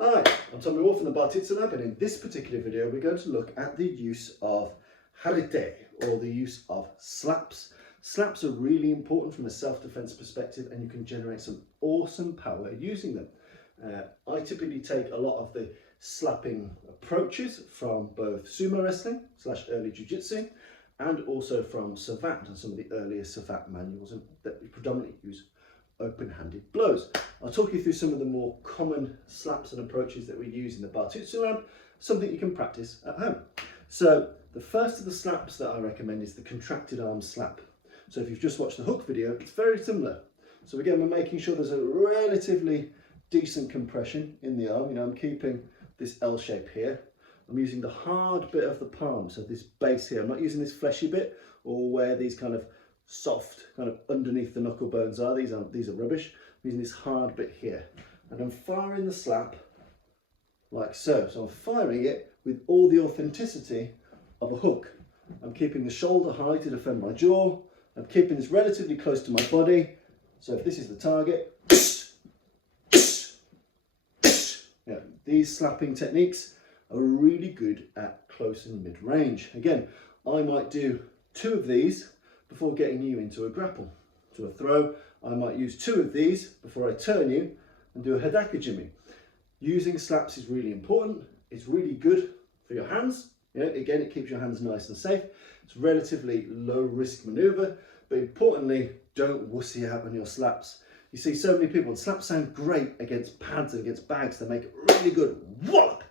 Hi, I'm Tommy Moore from the Bartitsu Lab, and in this particular video we're going to look at the use of harite, or the use of slaps. Slaps are really important from a self-defense perspective, and you can generate some awesome power using them. I typically take a lot of the slapping approaches from both sumo wrestling / early jiu-jitsu, and also from savate and some of the earlier savate manuals that we predominantly use open-handed blows. I'll talk you through some of the more common slaps and approaches that we use in the Bartitsu Lab, something you can practice at home. So the first of the slaps that I recommend is the contracted arm slap. So if you've just watched the hook video, it's very similar. So again, we're making sure there's a relatively decent compression in the arm. I'm keeping this L shape here. I'm using the hard bit of the palm, so this base here. I'm not using this fleshy bit or where these kind of soft, kind of underneath the knuckle bones are. These are rubbish. I'm using this hard bit here. And I'm firing the slap like so. So I'm firing it with all the authenticity of a hook. I'm keeping the shoulder high to defend my jaw. I'm keeping this relatively close to my body. So if this is the target, these slapping techniques are really good at close and mid-range. Again, I might do 2 of these before getting you into a grapple. To a throw, I might use 2 of these before I turn you and do a hedakajimi. Using slaps is really important. It's really good for your hands. Again, it keeps your hands nice and safe. It's a relatively low risk maneuver, but importantly, don't wussy out on your slaps. You see so many people, slaps sound great against pads and against bags. They make it really good wallop.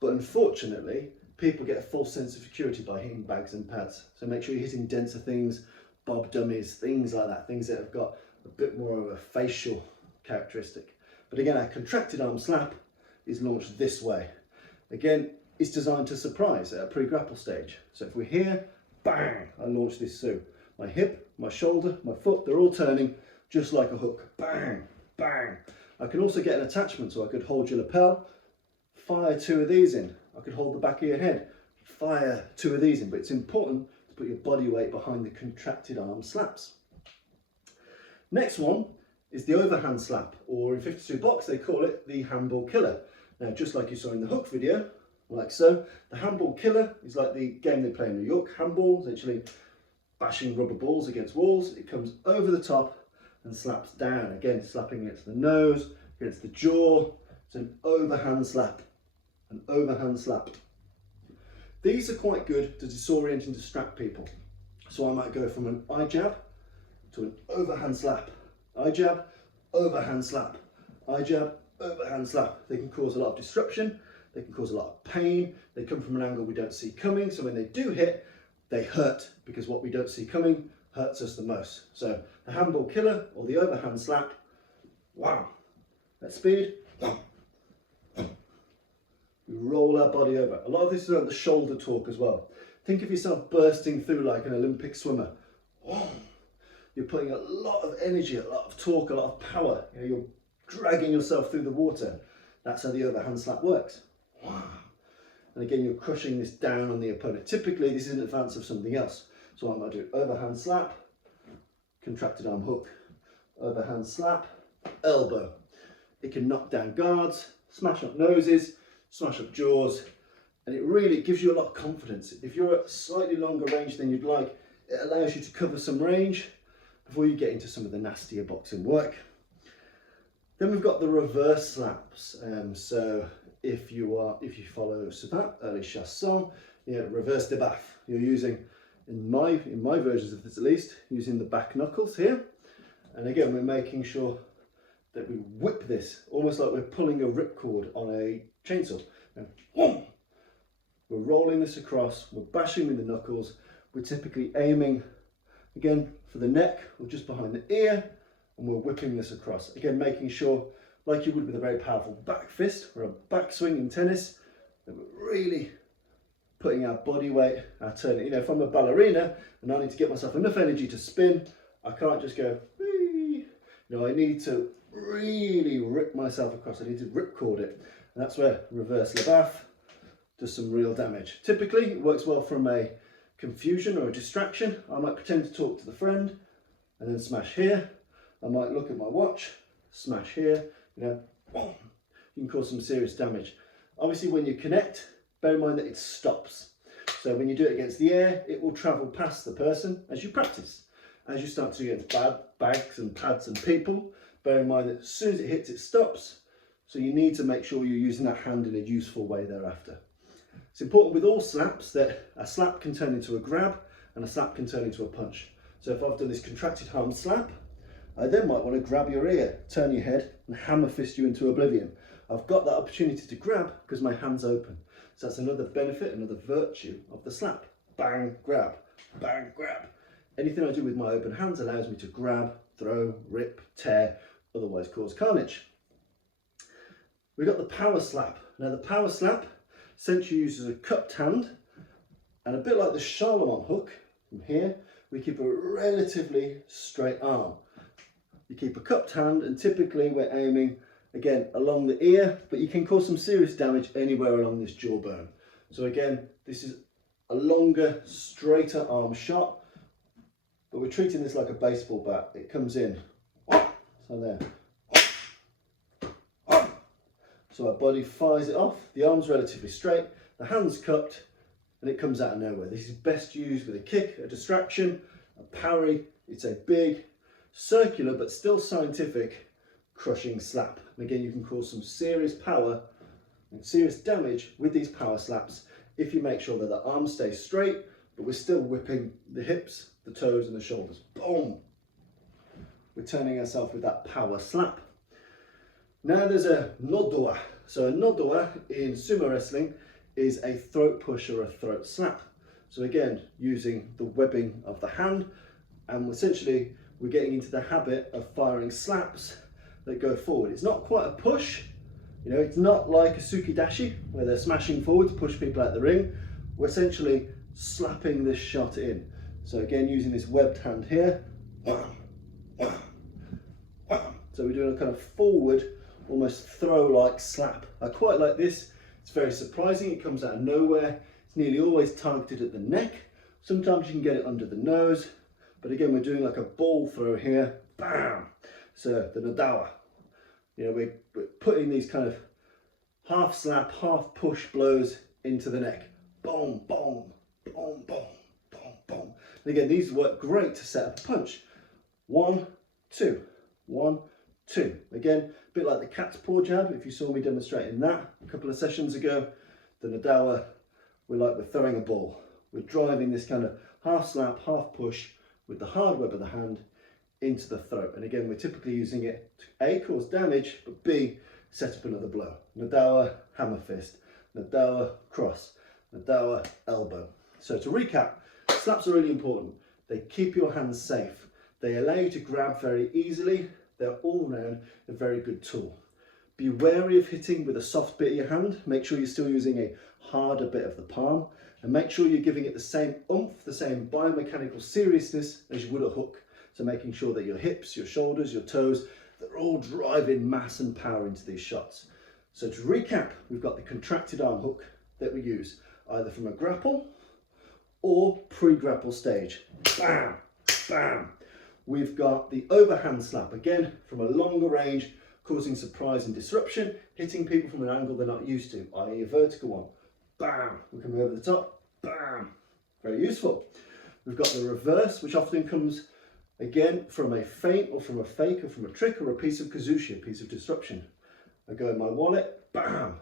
But unfortunately, people get a false sense of security by hitting bags and pads. So make sure you're hitting denser things, bob dummies, things like that, things that have got a bit more of a facial characteristic. But again, our contracted arm slap is launched this way. Again, it's designed to surprise at a pre-grapple stage. So if we're here, bang, I launch this through. My hip, my shoulder, my foot, they're all turning just like a hook. Bang, bang. I can also get an attachment, so I could hold your lapel, fire 2 of these in. I could hold the back of your head, fire 2 of these in, but it's important to put your body weight behind the contracted arm slaps. Next one is the overhand slap, or in 52 box they call it the handball killer. Now, just like you saw in the hook video, like so, the handball killer is like the game they play in New York, handball, essentially bashing rubber balls against walls. It comes over the top and slaps down, again slapping against the nose, against the jaw. It's an overhand slap. An overhand slap. These are quite good to disorient and distract people. So I might go from an eye jab to an overhand slap. Eye jab, overhand slap. Eye jab, overhand slap. They can cause a lot of disruption. They can cause a lot of pain. They come from an angle we don't see coming. So when they do hit, they hurt, because what we don't see coming hurts us the most. So the handball killer or the overhand slap, wow. At speed, we roll our body over. A lot of this is about the shoulder torque as well. Think of yourself bursting through like an Olympic swimmer. You're putting a lot of energy, a lot of torque, a lot of power. You're dragging yourself through the water. That's how the overhand slap works. And again, you're crushing this down on the opponent. Typically, this is in advance of something else. So I might do overhand slap, contracted arm hook, overhand slap, elbow. It can knock down guards, smash up noses, smash up jaws, and it really gives you a lot of confidence. If you're at slightly longer range than you'd like, it allows you to cover some range before you get into some of the nastier boxing work. Then we've got the reverse slaps. So if you follow savate, early chasson, reverse de baffe. You're using, in my versions of this at least, using the back knuckles here. And again, we're making sure that we whip this, almost like we're pulling a ripcord on a chainsaw. And we're rolling this across, we're bashing with the knuckles, we're typically aiming, again, for the neck or just behind the ear, and we're whipping this across. Again, making sure, like you would with a very powerful back fist or a back swing in tennis, that we're really putting our body weight, our turn. If I'm a ballerina and I need to get myself enough energy to spin, I can't just go, whee. I need to really rip myself across. I need to ripcord it. And that's where reverse de baffe does some real damage. Typically, it works well from a confusion or a distraction. I might pretend to talk to the friend and then smash here. I might look at my watch, smash here. You you can cause some serious damage. Obviously when you connect, bear in mind that it stops. So when you do it against the air, it will travel past the person as you practice. As you start to get bags and pads and people, bear in mind that as soon as it hits, it stops. So you need to make sure you're using that hand in a useful way thereafter. It's important with all slaps that a slap can turn into a grab and a slap can turn into a punch. So if I've done this contracted arm slap, I then might want to grab your ear, turn your head and hammer fist you into oblivion. I've got that opportunity to grab because my hand's open. So that's another benefit, another virtue of the slap. Bang, grab, bang, grab. Anything I do with my open hands allows me to grab, throw, rip, tear, otherwise cause carnage. We've got the power slap. Now the power slap essentially uses a cupped hand, and a bit like the Charlemagne hook, from here we keep a relatively straight arm. You keep a cupped hand and typically we're aiming again along the ear, but you can cause some serious damage anywhere along this jawbone. So again, this is a longer, straighter arm shot, but we're treating this like a baseball bat. It comes in, so there. So our body fires it off, the arm's relatively straight, the hand's cupped, and it comes out of nowhere. This is best used with a kick, a distraction, a parry. It's a big, circular, but still scientific crushing slap. And again, you can cause some serious power and serious damage with these power slaps if you make sure that the arm stays straight, but we're still whipping the hips, the toes and the shoulders. Boom! We're turning ourselves with that power slap. Now there's a nodowa. So a nodowa in sumo wrestling is a throat push or a throat slap. So again, using the webbing of the hand, and essentially we're getting into the habit of firing slaps that go forward. It's not quite a push, you know, it's not like a sukidashi where they're smashing forward to push people out the ring. We're essentially slapping this shot in. So again, using this webbed hand here. So we're doing a kind of forward, almost throw-like slap. I quite like this. It's very surprising. It comes out of nowhere. It's nearly always targeted at the neck. Sometimes you can get it under the nose. But again, we're doing like a ball throw here. Bam! So the nodowa. You know, we're putting these kind of half slap, half push blows into the neck. Boom, boom, boom, boom, boom, boom. And again, these work great to set up a punch. 1, 2, 1, 2. Again, a bit like the cat's paw jab, if you saw me demonstrating that a couple of sessions ago. The nodowa, we're throwing a ball. We're driving this kind of half slap, half push with the hard web of the hand into the throat. And again, we're typically using it to A, cause damage, but B, set up another blow. Nodowa, hammer fist. Nodowa, cross. Nodowa, elbow. So to recap, slaps are really important. They keep your hands safe. They allow you to grab very easily. They're all round a very good tool. Be wary of hitting with a soft bit of your hand. Make sure you're still using a harder bit of the palm, and make sure you're giving it the same oomph, the same biomechanical seriousness as you would a hook. So making sure that your hips, your shoulders, your toes, they're all driving mass and power into these shots. So to recap, we've got the contracted arm hook that we use either from a grapple or pre-grapple stage. Bam, bam. We've got the overhand slap, again from a longer range, causing surprise and disruption, hitting people from an angle they're not used to, i.e. a vertical one. Bam, we're coming over the top, bam, very useful. We've got the reverse, which often comes again from a feint or from a fake or from a trick or a piece of kazushi, a piece of disruption. I go in my wallet, bam,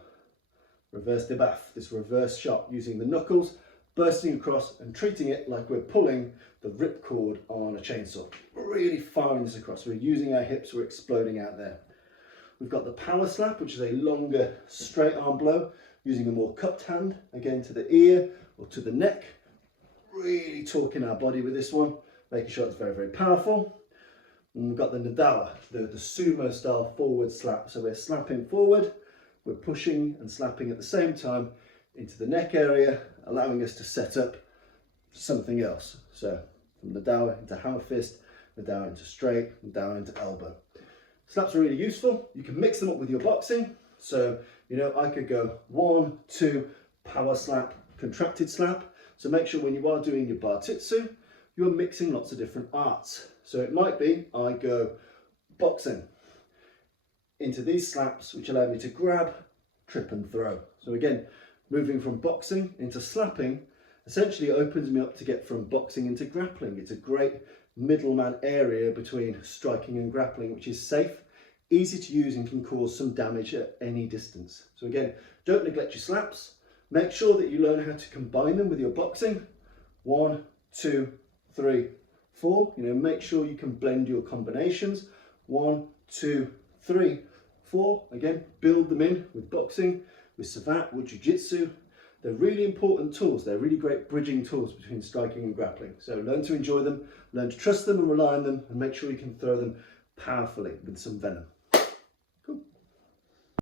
reverse debuff, this reverse shot using the knuckles, bursting across and treating it like we're pulling the ripcord on a chainsaw. We're really firing this across. We're using our hips, we're exploding out there. We've got the power slap, which is a longer straight arm blow, using a more cupped hand, again to the ear or to the neck. Really torquing our body with this one, making sure it's very, very powerful. And we've got the nodowa, the sumo style forward slap. So we're slapping forward, we're pushing and slapping at the same time into the neck area, allowing us to set up something else. So from nodowa into hammer fist, nodowa into straight, nodowa into elbow. Slaps are really useful. You can mix them up with your boxing. So, you know, I could go 1, 2, power slap, contracted slap. So make sure when you are doing your Bartitsu, you are mixing lots of different arts. So it might be I go boxing, into these slaps, which allow me to grab, trip and throw. So again, moving from boxing into slapping essentially opens me up to get from boxing into grappling. It's a great middleman area between striking and grappling, which is safe, easy to use, and can cause some damage at any distance. So again, don't neglect your slaps. Make sure that you learn how to combine them with your boxing. 1, 2, 3, 4. Make sure you can blend your combinations. 1, 2, 3, 4. Again, build them in with boxing, with savate, with jiu-jitsu. They're really important tools. They're really great bridging tools between striking and grappling. So learn to enjoy them, learn to trust them and rely on them, and make sure you can throw them powerfully with some venom.